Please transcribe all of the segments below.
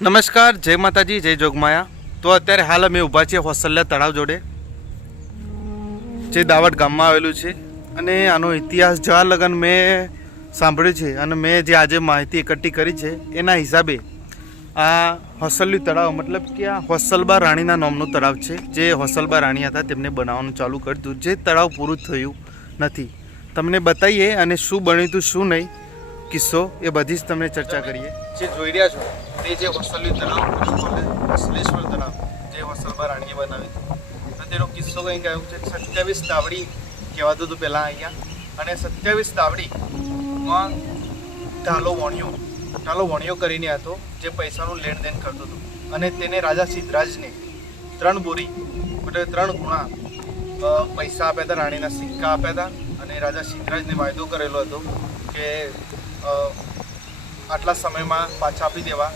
નમસ્કાર, જય માતાજી, જય જોગમાયા। તો અત્યારે હાલ અમે ઊભા છીએ હોસલ્યા તળાવ જોડે, જે દાવડ ગામમાં આવેલું છે। અને આનો ઇતિહાસ જ્યાં લગન મેં સાંભળ્યું છે અને મેં જે આજે માહિતી એકઠી કરી છે એના હિસાબે આ હોસલ્યું તળાવ મતલબ કે આ હોસલબા રાણીના નામનું તળાવ છે। જે હોસલબા રાણી હતા તેમને બનાવવાનું ચાલુ કર્યું હતું, જે તળાવ પૂરું થયું નથી। તમને બતાવીએ અને શું બન્યું હતું શું નહીં કિસ્સો એ બધી જ તમને ચર્ચા કરીએ। જે જોઈ રહ્યા છો તે જે હોસલ્યું તળાવ હોસલેશ્વર તળાવ જે હોસલબા રાણીએ બનાવ્યું હતું, તો તેનો કિસ્સો કંઈક આવ્યો છે। 27 તાવડી કહેવાતું હતું પહેલાં અહીંયા, અને 27 તાવડીમાં ઢાલો વણિયો કરીને હતો જે પૈસાનું લેણ દેણ કરતો હતો, અને તેને રાજા સિદ્ધરાજને 3 બોરી એટલે 3 ગુણા પૈસા આપ્યા હતા, રાણીના સિક્કા આપ્યા હતા, અને રાજા સિદ્ધરાજને વાયદો કરેલો હતો કે આટલા સમયમાં પાછા આપી દેવા।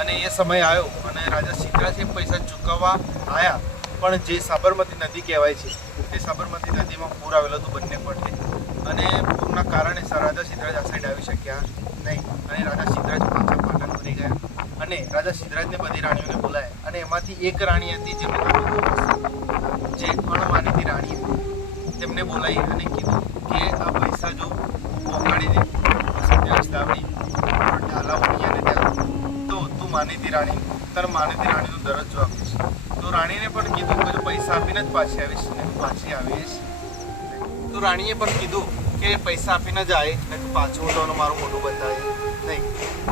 અને એ સમય આવ્યો અને રાજા સિદ્ધરાજ એ પૈસા ચૂકવવા આવ્યા, પણ જે સાબરમતી નદી કહેવાય છે તે સાબરમતી નદીમાં પૂર આવેલો હતો બંને પડે, અને પૂરના કારણે રાજા સિદ્ધરાજ આ સાઈડ આવી શક્યા નહીં, અને રાજા સિદ્ધરાજ પાછા પાટણ ફરી ગયા, અને રાજા સિદ્ધરાજને બધી રાણીઓને બોલાયા, અને એમાંથી એક રાણી હતી જે અણમાનીતી રાણી હતી, તેમને બોલાવી અને કીધું કે આ પૈસા જો પહોંચાડી દે 27 તાવડી ઢાલા વણિયાને ત્યાં, તો તું માનીતી રાણી તારે માનીતી રાણીનો દરજ્જો આપીશ। તો રાણીને પણ કીધું કે પૈસા આપીને જ પાછી આવીશ ને પાછી આવીશ। તો રાણીએ પણ કીધું કે પૈસા આપીને જ આવે ને પાછું તો મારું મોઢું બતાવે નહીં।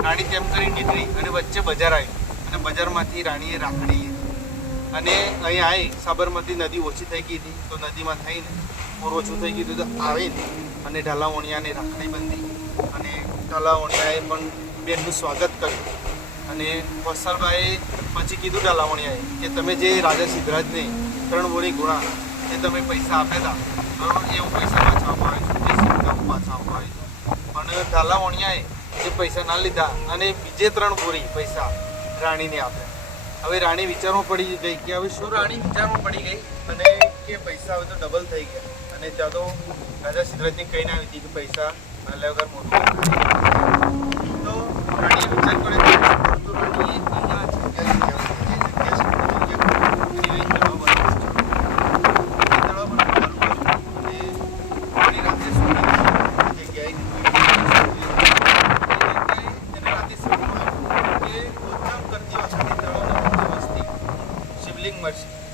રાણી તેમ કરી નીકળી અને વચ્ચે બજાર આવ્યું, અને બજારમાંથી રાણીએ રાખડી લીધી, અને અહીં આવી સાબરમતી નદી ઓછી થઈ ગઈ હતી, તો નદીમાં થઈને પૂર ઓછું થઈ ગયું તો આવીને અને ઢાલા વણિયાને રાખડી બાંધી, અને ઢાલા વણિયાએ પણ બેનનું સ્વાગત કર્યું, અને હોસલબાએ પછી કીધું ઢાલા વણિયાએ કે તમે જે રાજા સિદ્ધરાજને 3 બોરી ગુણા જે તમે પૈસા આપ્યા હતા બરાબર, એ હું પૈસા પાછા આપવા આવ્યો છું, જે સિક્કા હું પાછા આપવા આવ્યો છું। પણ ઢાલા વણિયાએ એ પૈસા ના લીધા અને બીજે 3 બોરી પૈસા રાણીને આપ્યા। હવે રાણી વિચારમાં પડી ગઈ કે હવે શું, રાણી વિચારમાં પડી ગઈ અને કે પૈસા હવે તો ડબલ થઈ ગયા, અને ત્યાં તો રાજા સિદ્ધરાજને કહીને આવી હતી કે પૈસા આલ્યા વગર મોટું, તો રાણીએ વિચાર કર્યો તો રાણીએ અહીંયા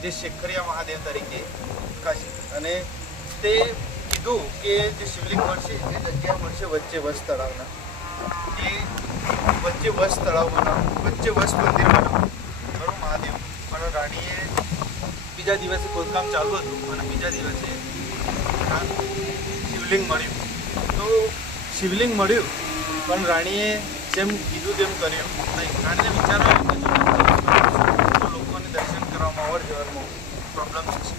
જે શેખરિયા મહાદેવ તરીકે કાશી, અને તે કીધું કે જે શિવલિંગ મળશે એ જગ્યા મળશે વચ્ચે વસ તળાવના, એ વચ્ચે વસ તળાવ બનાવો, વચ્ચે વસ મંદિર બનાવો બરાબર મહાદેવ। પણ રાણીએ બીજા દિવસે ખોદકામ ચાલુ હતું, અને બીજા દિવસે શિવલિંગ મળ્યું, તો શિવલિંગ મળ્યું પણ રાણીએ જેમ કીધું તેમ કર્યું નહીં। રાણીને વિચાર આવ્યો કે જો લોકોને દર્શન કરવામાં અવર જવરમાં પ્રોબ્લેમ થશે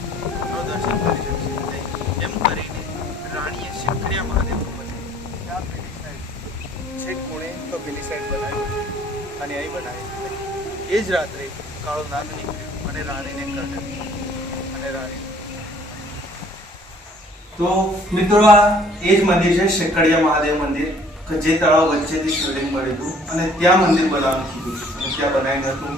તો દર્શન કરી શકશે નહીં, એમ કરીને રાણીએ શેખરિયા મહાદેવનું મંદિર ત્યાં પેલી સાઈડ છેક ખૂણે તો પેલી સાઈડ બનાવ્યું, અને અહીં બનાવ્યું। એ જ રાત્રે કાળો નાગ નીકળ્યો અને રાણીને કરડ્યો, અને રાણી તો મિત્રો આ એ જ મંદિર છે શેખરિયા મહાદેવ મંદિર, કે જે તળાવ વચ્ચેથી શિવલિંગ મળ્યું હતું, અને ત્યાં મંદિર બનાવવાનું કીધું, અને ત્યાં બનાવ્યું હતું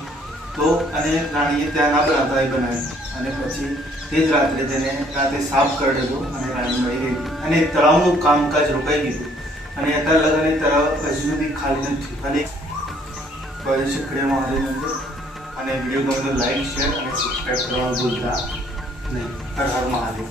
તો, અને રાણીએ ત્યાં ના બનાવતા એ બનાવ્યું, અને પછી તે જ રાત્રે તેને રાતે સાફ કર્યો હતો, અને રાણી મળી ગઈ, અને તળાવનું કામકાજ રોકાઈ ગયું, અને અત્યારે લગન તળાવ હજુ સુધી ખાલી નથી થયું। અને શેખરિયા મહાદેવ મંદિર, અને વિડીયો ગમે તો લાઈક શેર અને સબસ્ક્રાઈબ કરવાનું ભૂલતા નહીં। હર હર મહાદેવ।